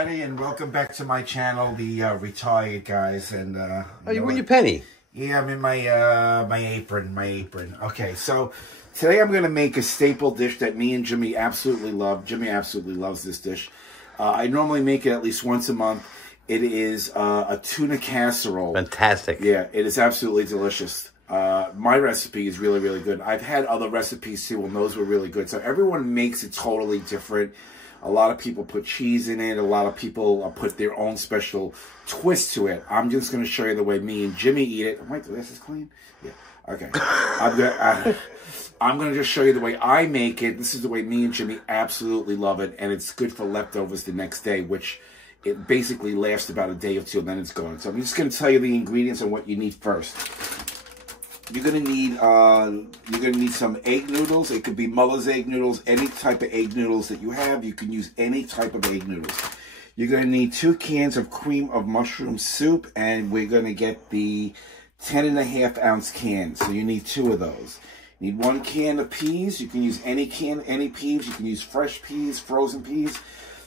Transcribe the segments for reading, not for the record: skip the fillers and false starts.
everybody, and welcome back to my channel, the Retired Guys. And oh, you win your penny? Yeah, I'm in my my apron. Okay, so today I'm going to make a staple dish that me and Jimmy absolutely love. Jimmy absolutely loves this dish. I normally make it at least once a month. It is a tuna casserole. Fantastic. Yeah, it is absolutely delicious. My recipe is really, really good. I've had other recipes too, and those were really good. So everyone makes it totally different. A lot of people put cheese in it. A lot of people put their own special twist to it. I'm just going to show you the way me and Jimmy eat it. My glass is clean? Yeah. Okay. I'm going to just show you the way I make it. This is the way me and Jimmy absolutely love it. And it's good for leftovers the next day, which it basically lasts about a day or two, and then it's gone. So I'm just going to tell you the ingredients and what you need first. You're gonna need some egg noodles. It could be mother's egg noodles, any type of egg noodles that you have. You can use any type of egg noodles. You're gonna need 2 cans of cream of mushroom soup, and we're gonna get the 10.5-ounce can. So you need 2 of those. You need 1 can of peas. You can use any peas. You can use fresh peas, frozen peas.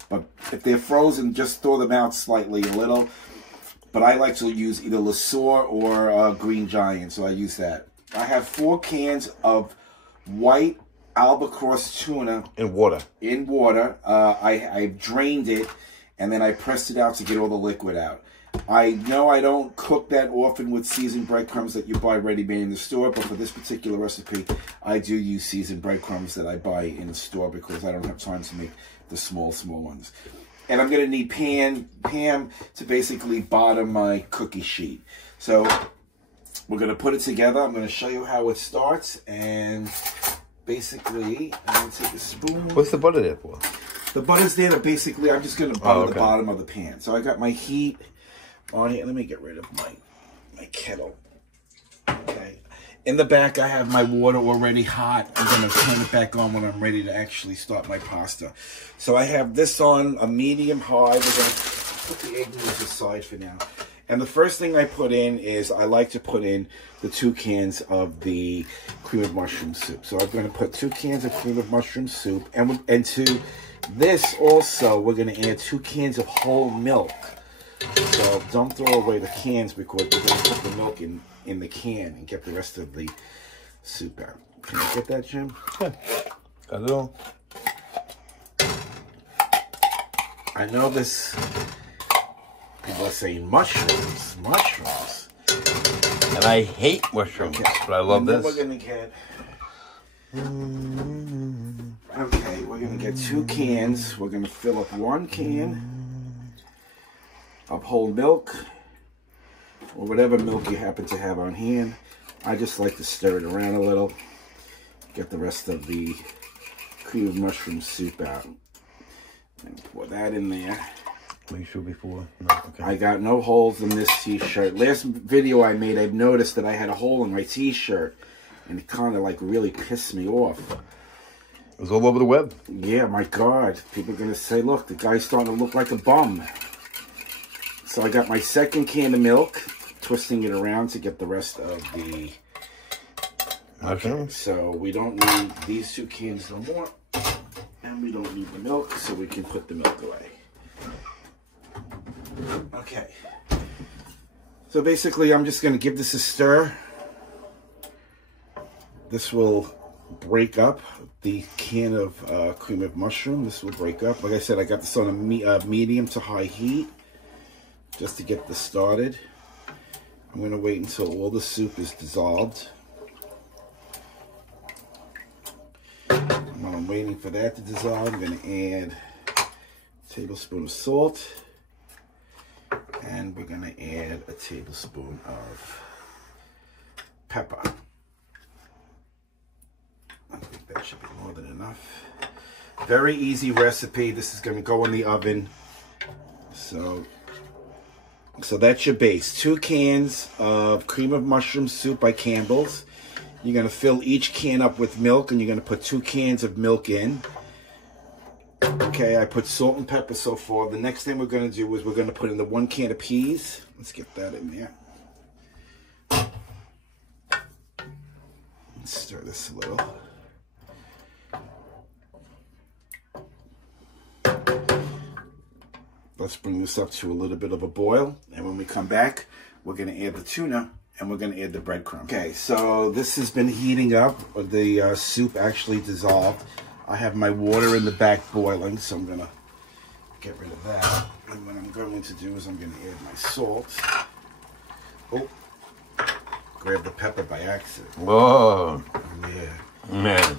But if they're frozen, just thaw them out slightly a little. But I like to use either LeSueur or Green Giant, so I use that. I have 4 cans of white Albacore tuna. In water. In water. I drained it, and then I pressed it out to get all the liquid out. I know I don't cook that often with seasoned breadcrumbs that you buy ready-made in the store, but for this particular recipe, I do use seasoned breadcrumbs that I buy in the store because I don't have time to make the small ones. And I'm going to need Pam to basically bottom my cookie sheet. So we're going to put it together. I'm going to show you how it starts. And basically, I'm going to take a spoon. What's the butter there for? The butter's there to basically, I'm just going to butter the bottom of the pan. So I got my heat on here. Let me get rid of my kettle. Okay. In the back, I have my water already hot. I'm going to turn it back on when I'm ready to actually start my pasta. So I have this on a medium high. We're going to put the egg noodles aside for now. And the first thing I put in is I like to put in the 2 cans of the cream of mushroom soup. So I'm going to put 2 cans of cream of mushroom soup. And to this also, we're going to add 2 cans of whole milk. So don't throw away the cans because we're going to put the milk in the can and get the rest of the soup out. Can you get that, Jim? Yeah. Got it all. I know this, people are saying mushrooms. And I hate mushrooms, but I love this. We're going to get, okay, we're going to get 2 cans. We're going to fill up 1 can of whole milk, or whatever milk you happen to have on hand. I just like to stir it around a little. Get the rest of the cream of mushroom soup out. And pour that in there. Make sure before. No, okay. I got no holes in this t-shirt. Last video I made, I've noticed that I had a hole in my t-shirt. And it kind of like really pissed me off. It was all over the web. Yeah, my God. People are going to say, look, the guy's starting to look like a bum. So I got my 2nd can of milk, twisting it around to get the rest of the... Okay, so we don't need these 2 cans no more. And we don't need the milk, so we can put the milk away. Okay. So basically, I'm just going to give this a stir. This will break up the can of cream of mushroom. This will break up. Like I said, I got this on a medium to high heat, just to get this started. I'm going to wait until all the soup is dissolved. While I'm waiting for that to dissolve, I'm going to add a tablespoon of salt. And we're going to add a tablespoon of pepper. I think that should be more than enough. Very easy recipe. This is going to go in the oven. So that's your base. 2 cans of cream of mushroom soup by Campbell's. You're going to fill each can up with milk, and you're going to put 2 cans of milk in. Okay, I put salt and pepper so far. The next thing we're going to do is we're going to put in the 1 can of peas. Let's get that in there. Let's stir this a little. let's bring this up to a little bit of a boil. And when we come back, we're going to add the tuna and we're going to add the breadcrumbs. Okay, so this has been heating up. The soup actually dissolved. I have my water in the back boiling, so I'm going to get rid of that. And what I'm going to do is I'm going to add my salt. Oh, grab the pepper by accident. Whoa. Yeah. Man.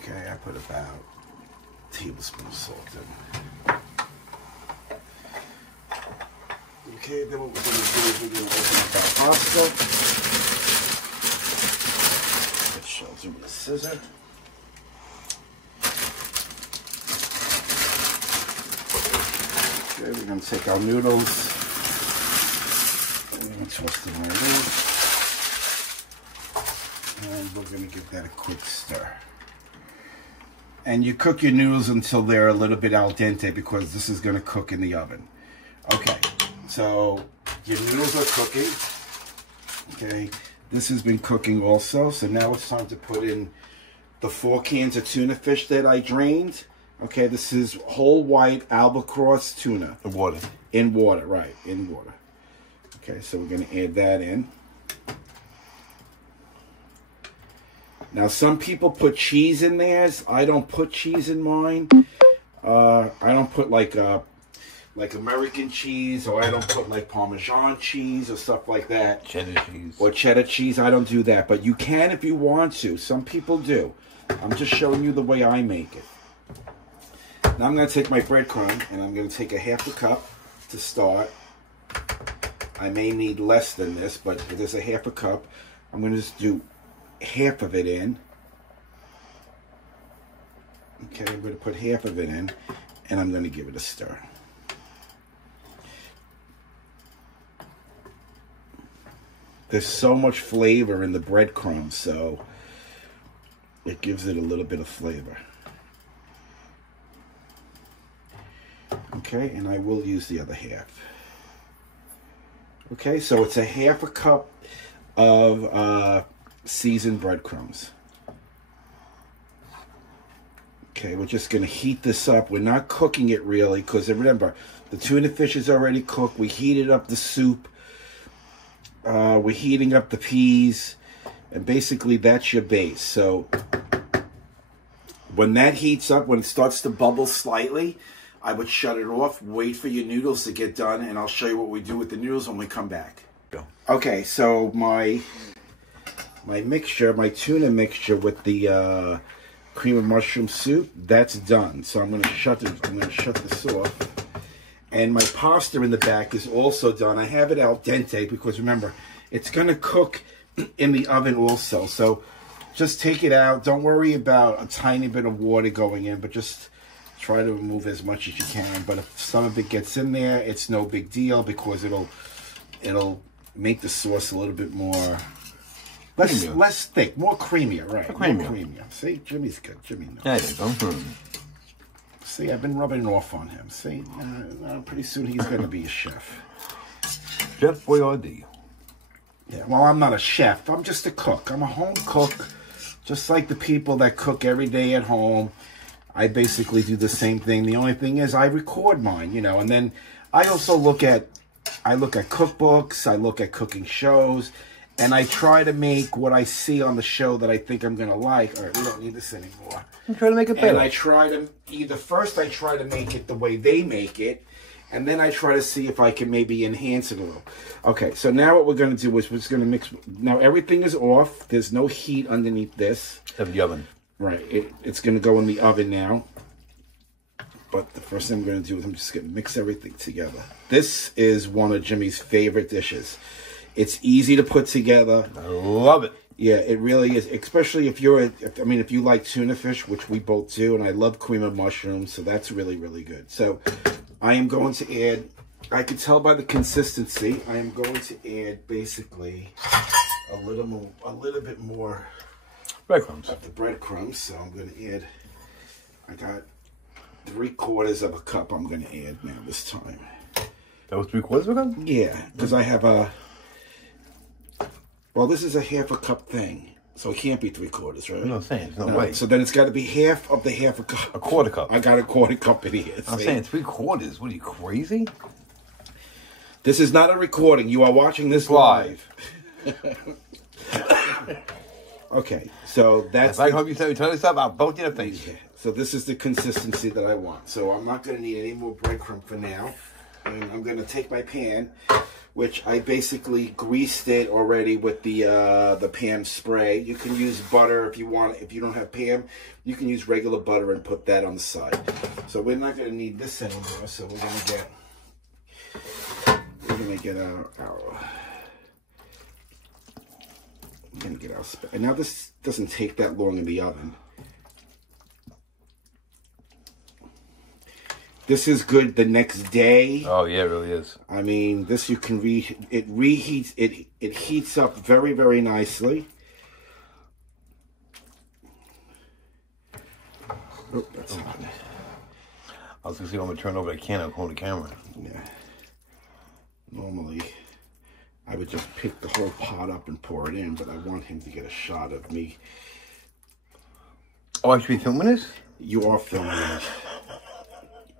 Okay, I put about a tablespoon of salt in. Okay, then what we're going to do is we're going to open up our pasta. Which I'll do with a scissor. Okay, we're going to take our noodles. And we're going to toss them right in. And we're going to give that a quick stir. And you cook your noodles until they're a little bit al dente because this is going to cook in the oven. Okay, so your noodles are cooking. Okay, this has been cooking also. So now it's time to put in the 4 cans of tuna fish that I drained. Okay, this is whole white Albacore tuna. In water. In water, right, in water. Okay, so we're going to add that in. Now, some people put cheese in theirs. I don't put cheese in mine. I don't put like American cheese, or I don't put like Parmesan cheese or stuff like that. Cheddar cheese. Or cheddar cheese. I don't do that, but you can if you want to. Some people do. I'm just showing you the way I make it. Now I'm going to take my breadcrumb and I'm going to take a half a cup to start. I may need less than this, but there's a half a cup. I'm going to just do half of it in. Okay, I'm going to put half of it in and I'm going to give it a stir. There's so much flavor in the breadcrumbs, so it gives it a little bit of flavor. Okay, and I will use the other half. Okay, so it's a half a cup of seasoned breadcrumbs. Okay, we're just going to heat this up. We're not cooking it really because remember, the tuna fish is already cooked. We heated up the soup. We're heating up the peas. And basically that's your base. So when that heats up, when it starts to bubble slightly, I would shut it off, wait for your noodles to get done, and I'll show you what we do with the noodles when we come back. Go. Okay, so my mixture, my tuna mixture with the cream of mushroom soup, that's done. So I'm going to shut this off. And my pasta in the back is also done. I have it al dente because remember, it's going to cook in the oven also. So just take it out. Don't worry about a tiny bit of water going in, but just try to remove as much as you can. But if some of it gets in there, it's no big deal because it'll make the sauce a little bit more less thick, more creamier, right? More creamier. See, Jimmy's good. Jimmy knows. Yeah, you go. See, I've been rubbing it off on him. See, pretty soon he's going to be a chef. Chef Boyardee. Yeah, well, I'm not a chef. I'm just a cook. I'm a home cook, just like the people that cook every day at home. I basically do the same thing. The only thing is I record mine, you know, and then I also look at cookbooks, I look at cooking shows, and I try to make what I see on the show that I think I'm going to like. All right, we don't need this anymore. I'm trying to make it better. And I try to, first I try to make it the way they make it, and then I try to see if I can maybe enhance it a little. Okay, so now what we're going to do is we're just going to mix. Now everything is off. There's no heat underneath this. Of the oven. Right, it's going to go in the oven now. But the first thing I'm going to do is I'm just going to mix everything together. This is one of Jimmy's favorite dishes. It's easy to put together. I love it. Yeah, it really is. Especially if if you like tuna fish, which we both do, and I love cream of mushrooms, so that's really, really good. So I am going to add, I can tell by the consistency, I am going to add basically a little bit more breadcrumbs. Of the breadcrumbs. So I'm going to add, I got 3/4 of a cup I'm going to add now this time. That was 3/4 of a cup? Yeah, because I have well, this is a half a cup thing. So it can't be 3/4, right? You know what I'm saying? There's no way. So then it's got to be half of the half a cup. A quarter cup. I got a quarter cup in here. I'm saying 3/4. What are you, crazy? This is not a recording. You are watching this live. Okay, so that's... If I hope you tell me stuff, I'll bolt you in the face. Yeah. So this is the consistency that I want. So I'm not going to need any more breadcrumb for now. And I'm going to take my pan, which I basically greased it already with the Pam spray. You can use butter if you want. If you don't have Pam, you can use regular butter and put that on the side. So we're not going to need this anymore. So we're going to get our and now this doesn't take that long in the oven. This is good the next day. Oh yeah, it really is. I mean, this you can reheats it heats up very, very nicely. Oh, that's hot. I was gonna see if I'm gonna turn over the can and hold the camera. Yeah. Normally I would just pick the whole pot up and pour it in, but I want him to get a shot of me. Oh, I should be filming this? You are filming it.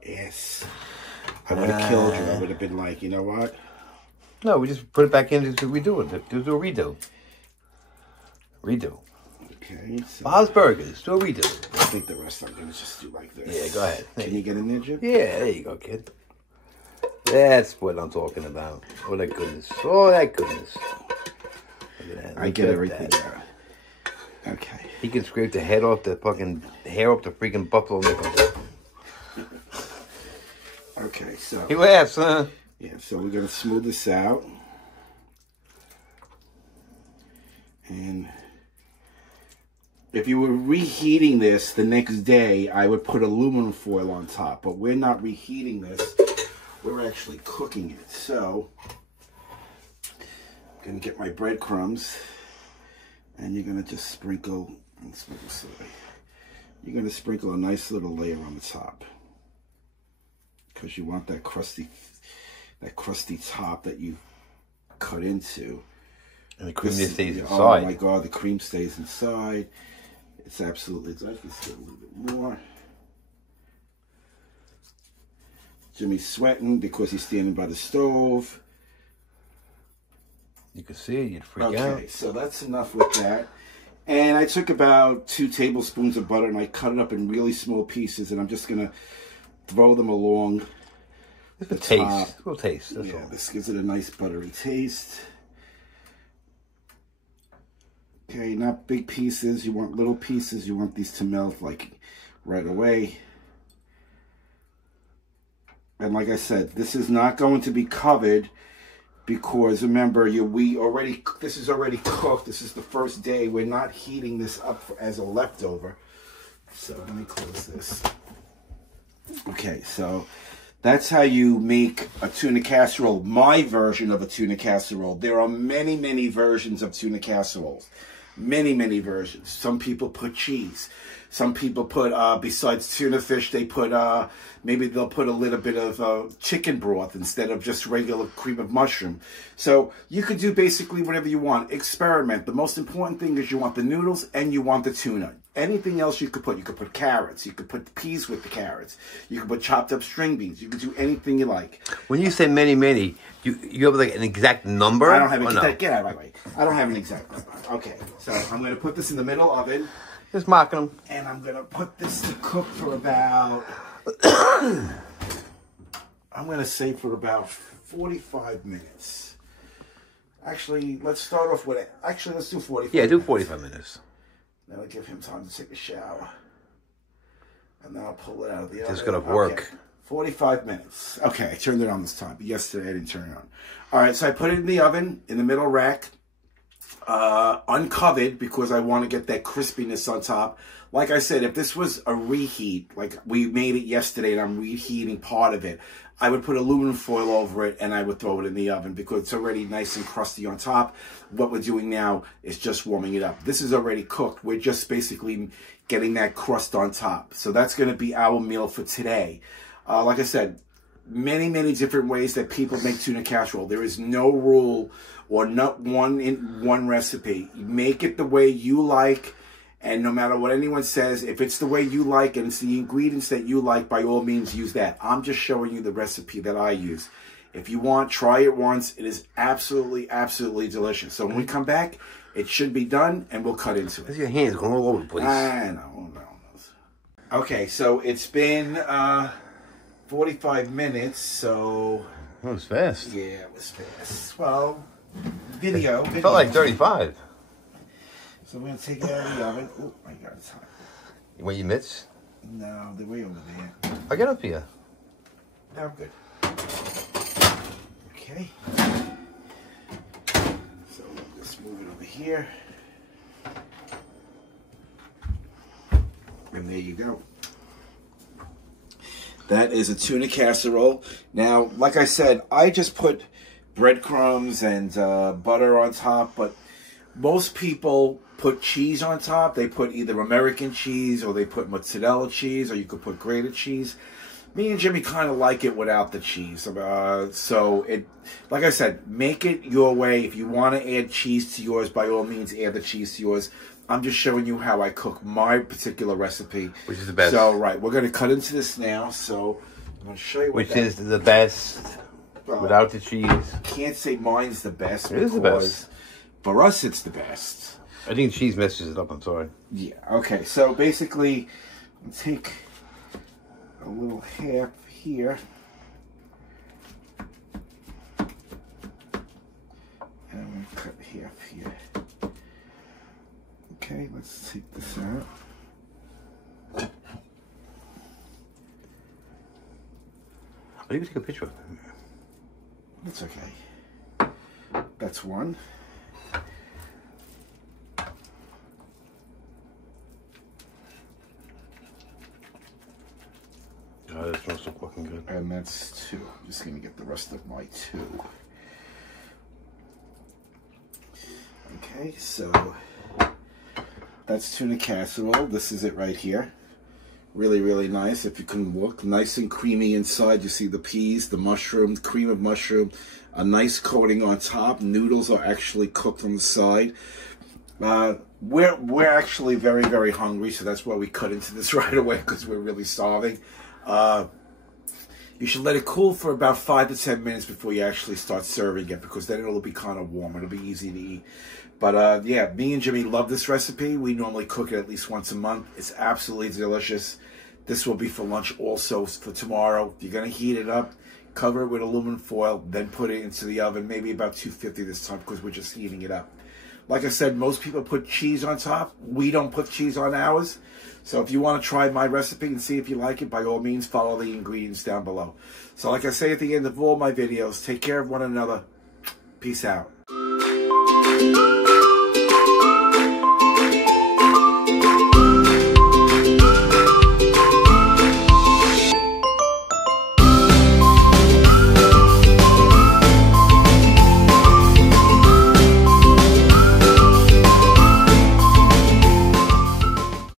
Yes. I would have killed you. I would have been like, you know what? No, we just put it back in to redo it. Do a redo. Redo. Okay. So Bob's Burgers. Do a redo. I think the rest I'm going to just do like this. Yeah, go ahead. Can you get in there, Jim? Yeah, there you go, kid. That's what I'm talking about. Oh, that goodness. Oh, that goodness. Look at that. I get everything out. Okay. He can scrape the head off the fucking hair off the freaking buffalo nickel. Okay, so... He laughs, huh? Yeah, so we're going to smooth this out. And if you were reheating this the next day, I would put aluminum foil on top. But we're not reheating this. We're actually cooking it. So, I'm going to get my breadcrumbs. And you're going to just sprinkle... You're going to sprinkle a nice little layer on the top. Because you want that crusty top that you cut into. And the cream stays inside. Oh my God, the cream stays inside. It's absolutely delicious. Let's get a little bit more. Jimmy's sweating because he's standing by the stove. You can see it, you'd freak out. Okay, so that's enough with that. And I took about 2 tablespoons of butter and I cut it up in really small pieces, and I'm just gonna throw them along the taste. top. A little taste, that's all. This gives it a nice buttery taste. Okay, not big pieces. You want little pieces. You want these to melt like right away. And like I said, this is not going to be covered because remember, this is already cooked. This is the first day. We're not heating this up as a leftover. So let me close this. Okay, so that's how you make a tuna casserole. My version of a tuna casserole. There are many, many versions of tuna casseroles. Many, many versions. Some people put cheese. Some people put, besides tuna fish, they put, maybe they'll put a little bit of chicken broth instead of just regular cream of mushroom. So you could do basically whatever you want. Experiment. The most important thing is you want the noodles and you want the tuna. Anything else you could put. You could put carrots. You could put peas with the carrots. You could put chopped up string beans. You could do anything you like. When you say many, many, you have like an exact number? I don't have an exact, get out of my way. I don't have an exact number. Okay, so I'm going to put this in the middle oven. Just mocking them. And I'm going to put this to cook for about, I'm going to say for about 45 minutes. Actually, let's start off with it. Actually, let's do 45 minutes. Yeah, do 45 minutes. That'll give him time to take a shower. And then I'll pull it out of the oven. Just going to work. Okay. 45 minutes. Okay, I turned it on this time. But yesterday, I didn't turn it on. All right, so I put it in the oven, in the middle rack. Uncovered because I want to get that crispiness on top. Like I said, if this was a reheat, like we made it yesterday and I'm reheating part of it, I would put aluminum foil over it and I would throw it in the oven because it's already nice and crusty on top. What we're doing now is just warming it up. This is already cooked. We're just basically getting that crust on top. So that's going to be our meal for today. Like I said, many, many different ways that people make tuna casserole. There is no rule or not one recipe. You make it the way you like, and no matter what anyone says, if it's the way you like and it's the ingredients that you like, by all means use that. I'm just showing you the recipe that I use. If you want, try it once. It is absolutely, absolutely delicious. So when we come back, it should be done, and we'll cut into it. There's your hands going all over the place. I know. Okay, so it's been 45 minutes, so... That was fast. Yeah, it was fast. Well, video. It felt like 35. So we're going to take it out of the oven. Oh, my God, it's hot. You want your mitts? No, they're way over there. I'll get up here. No, I'm good. Okay. So let's move it over here. And there you go. That is a tuna casserole. Now, like I said, I just put breadcrumbs and butter on top, but most people put cheese on top. They put either American cheese or they put mozzarella cheese, or you could put grated cheese. Me and Jimmy kind of like it without the cheese. So, like I said, make it your way. If you want to add cheese to yours, by all means, add the cheese to yours. I'm just showing you how I cook my particular recipe. Which is the best. So, right, we're going to cut into this now. So, I'm going to show you Which is the best without the cheese. Can't say mine's the best. It is the best. For us, it's the best. I think cheese messes it up, I'm sorry. Yeah, okay. So, basically, I'll take a little half here. And I'm going to cut half here. Okay, let's take this out. I'll even take a picture of it. That's okay. That's one. God, that smells so fucking good. And that's two. I'm just going to get the rest of my two. Okay, so that's tuna casserole. This is it right here. Really, really nice. If you can look, nice and creamy inside. You see the peas, the mushroom, cream of mushroom, a nice coating on top. Noodles are actually cooked on the side. We're actually very, very hungry, so that's why we cut into this right away, because we're really starving. You should let it cool for about 5 to 10 minutes before you actually start serving it, because then it'll be kind of warm. It'll be easy to eat. But yeah, me and Jimmy love this recipe. We normally cook it at least once a month. It's absolutely delicious. This will be for lunch also for tomorrow. You're going to heat it up, cover it with aluminum foil, then put it into the oven, maybe about 250 this time, because we're just heating it up. Like I said, most people put cheese on top. We don't put cheese on ours. So if you want to try my recipe and see if you like it, by all means, follow the ingredients down below. So like I say at the end of all my videos, take care of one another. Peace out.